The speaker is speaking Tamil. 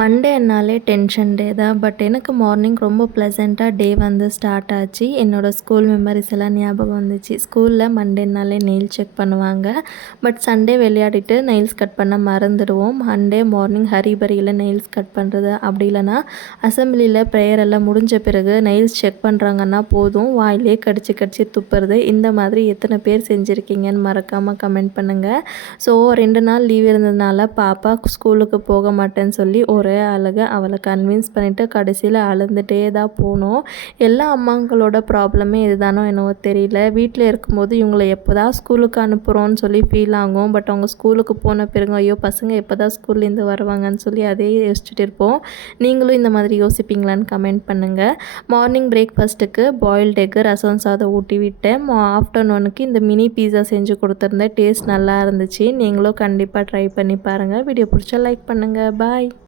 மண்டேனாலே டென்ஷன் டே தான். பட் எனக்கு மார்னிங் ரொம்ப ப்ளசண்ட்டாக டே வந்து ஸ்டார்ட் ஆச்சு. என்னோடய ஸ்கூல் மெமரிஸ் எல்லாம் ஞாபகம் வந்துச்சு. ஸ்கூலில் மண்டேனாலே நெயில் செக் பண்ணுவாங்க. பட் சண்டே விளையாடிட்டு நெயில்ஸ் கட் பண்ண மறந்துடுவோம். மண்டே மார்னிங் ஹரிபரியில் நெயில்ஸ் கட் பண்ணுறது, அப்படி இல்லைனா அசம்பிளியில் ப்ரேயர் எல்லாம் முடிஞ்ச பிறகு நெயில்ஸ் செக் பண்ணுறாங்கன்னா போதும் வாயிலே கடிச்சு கடிச்சு துப்புறது. இந்த மாதிரி எத்தனை பேர் செஞ்சுருக்கீங்கன்னு மறக்காமல் கமெண்ட் பண்ணுங்கள். ஸோ 2 நாள் லீவ் இருந்ததுனால பாப்பா ஸ்கூலுக்கு போக மாட்டேன்னு சொல்லி ஒரே அழுக. அவளை கன்வின்ஸ் பண்ணிவிட்டு கடைசியில் அழுந்துகிட்டே தான் போனோம். எல்லா அம்மாங்களோட ப்ராப்ளமே இதுதானோ என்னவோ தெரியல. வீட்டில் இருக்கும்போது இவங்களை எப்போ தான் ஸ்கூலுக்கு அனுப்புகிறோன்னு சொல்லி ஃபீல் ஆகும். பட் அவங்க ஸ்கூலுக்கு போன பிறகு ஐயோ பசங்க எப்போ தான் ஸ்கூல்லேருந்து வருவாங்கன்னு சொல்லி அதே யோசிச்சுட்டு இருப்போம். நீங்களும் இந்த மாதிரி யோசிப்பீங்களான்னு கமெண்ட் பண்ணுங்கள். மார்னிங் பிரேக்ஃபாஸ்ட்டுக்கு பாயில்டு எக்கு ரசம் சாதம் ஊட்டி விட்டேன். ஆஃப்டர்நூனுக்கு இந்த மினி பீஸா செஞ்சு கொடுத்துருந்தேன். டேஸ்ட் நல்லா இருந்துச்சு. நீங்களும் கண்டிப்பாக ட்ரை பண்ணி பாருங்கள். வீடியோ பிடிச்சா லைக் பண்ணுங்கள். பாய்.